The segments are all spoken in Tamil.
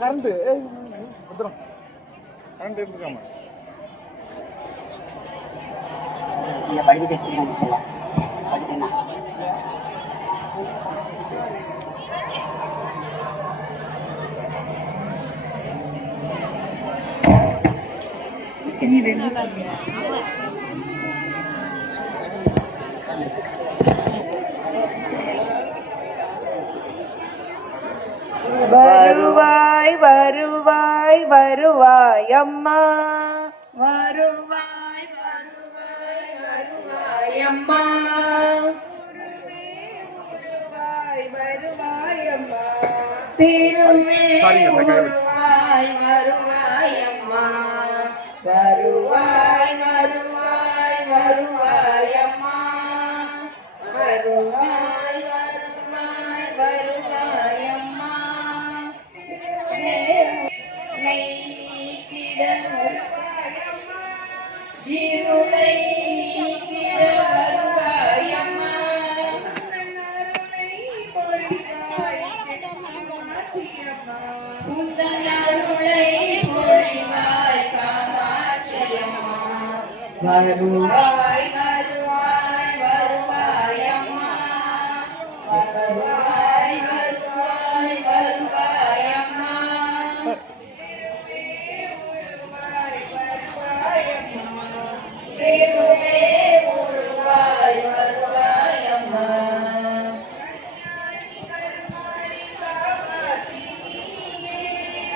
கரண்ட் கரண்ட் இருக்காம வருவாய் வருவாய் வருவாய் அம்மா வருவாய் வருவாய் வருவாய் அம்மா வருவாய் வருவாய் அம்மா திருவே வருவாய் வருவாய் அம்மா வருவாய் வருவாய் வருவாய் அம்மா வருவாய் வருவாய் வருவாய் அம்மா இருளை நீக்கிட வருவாய் அம்மா உந்தன் அருளை பொழிவாய் காமாட்சி அம்மா வருவாய் வருவாய் வருவாய் அம்மா வருவாய் வருவாய் வருவாய் அம்மா திருவே வருவாய் வருவாய் அம்மா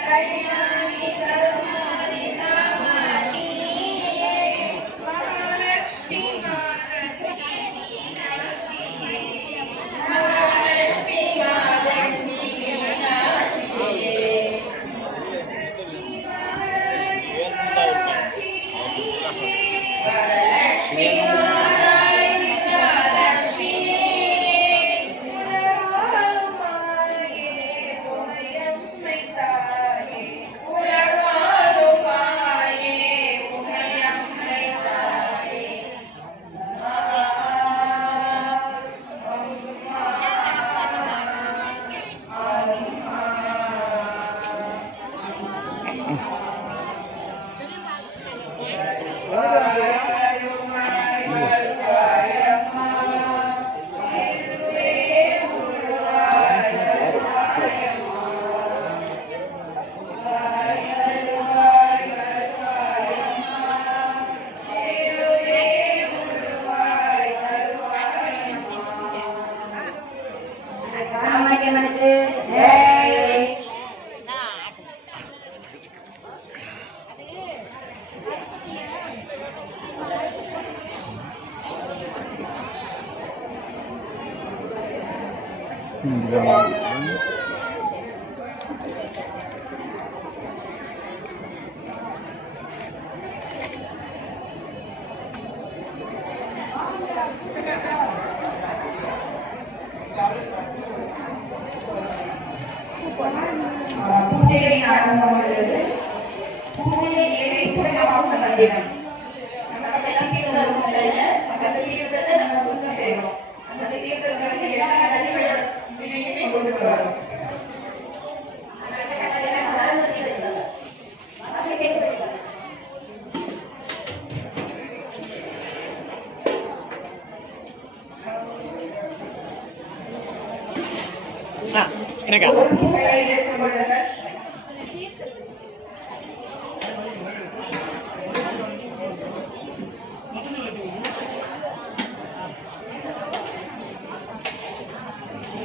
கல்யாணி கருமாரி காமாட்சி மகாலட்சுமி மகாலட்சுமி மகாலட்சுமி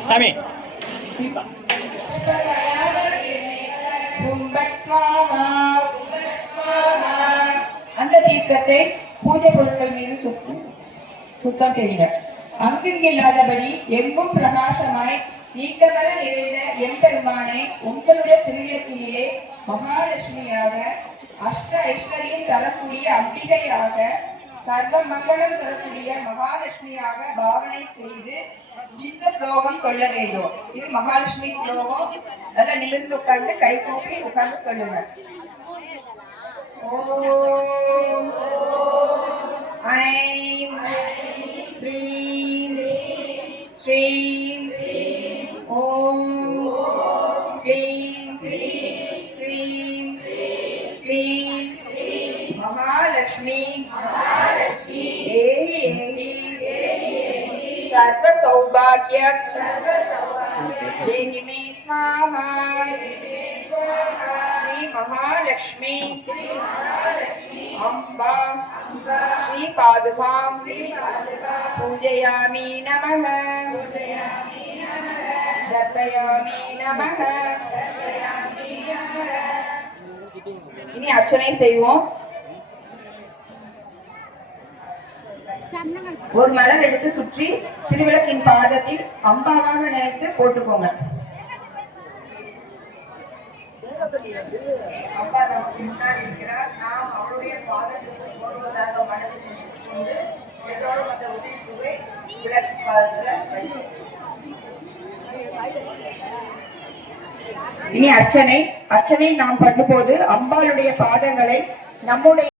சாமி அந்த தீர்த்தத்தை பூஜை பொருட்கள் மீது சுத்தம் செய்யுங்க. அங்கில்லாதபடி எங்கும் பிரகாசமாய் நீக்கமர நிறைந்த எம்பெருமானே, உங்களுடைய திருவிழத்தினிலே மகாலட்சுமியாக, அஷ்ட ஐஸ்வரியம் தரக்கூடிய அம்பிகையாக, சர்வ மங்களம் தரக்கூடிய மகாலட்சுமியாக பாவனை செய்து இந்த ஸ்லோகம் சொல்ல வேண்டும். இது மகாலட்சுமி ஸ்லோகம். நல்லா நிமிர்ந்து உட்கார்ந்து கை கூப்பி உட்கார்ந்து சொல்லுங்க. ஓம் ஐம் ह्रीं श्रीं ॐ क्लीं श्रीं क्लीं महालक्ष्मी देहि सर्वसौभाग्य देहि मे स्वाहा। श्री महालक्ष्मी अम्बा श्री पादुकां पूजयामि नमः दर्पयामि नमः। इनी अर्चனை செய்வோம். ஒரு மலர் எடுத்து சுற்றி திருவிளக்கின் பாதத்தில் அம்பாவாக நினைத்து போட்டுக்கோங்க. அப்பா நமக்கு முன்னாடி இருக்கிறார். நாம் அவருடைய பாதத்துக்கு போடுவதாக மனதில் கொண்டு எல்லோரும் அந்த உதவிக்குவை விளக்கு பாதத்தில் வைக்கிறோம். இனி அர்ச்சனை நாம் பண்ணும்போது அம்பாளுடைய பாதங்களை நம்முடைய